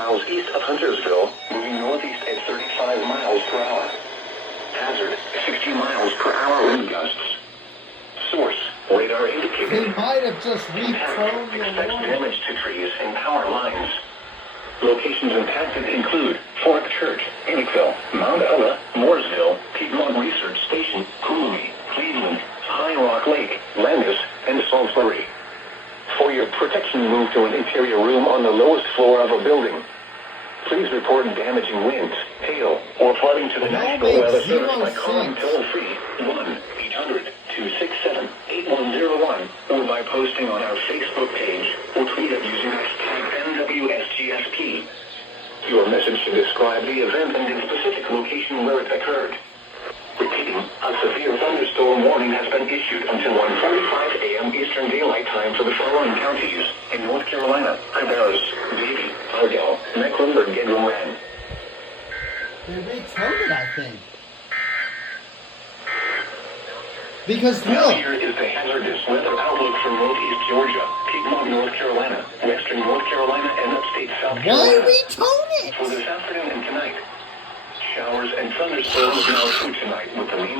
miles east of Huntersville, moving northeast at 35 miles per hour. Hazard, 60 miles per hour wind gusts. Source, radar indicated. They might have just reprone the Expect lawn. damage to trees and power lines. Locations impacted include Fork Church, Amickville, Mount Ella, Mooresville, Piedmont Research Station, Cooley, Cleveland, High Rock Lake, Landis, and Salisbury. For your protection, move to an interior room on the lowest floor of a building. Please report damaging winds, hail, or flooding to the National Weather Service by calling toll-free 1-800-267-8101 or by posting on our Facebook page or tweet it using #NWSGSP. Your message should describe the event and the specific location where it occurred. Repeating, a severe thunderstorm warning has been issued until 1:45 a.m. Eastern Daylight Time for the following counties in North Carolina: Iberis, Davie, Argyle, Mecklenburg, and Rowan. They retoned it, I think. Because Now look, here is the hazardous weather outlook for northeast Georgia, Piedmont, North Carolina, western North Carolina, and upstate South why Carolina. retone it? For this afternoon and tonight, showers and thunderstorms now through tonight with the main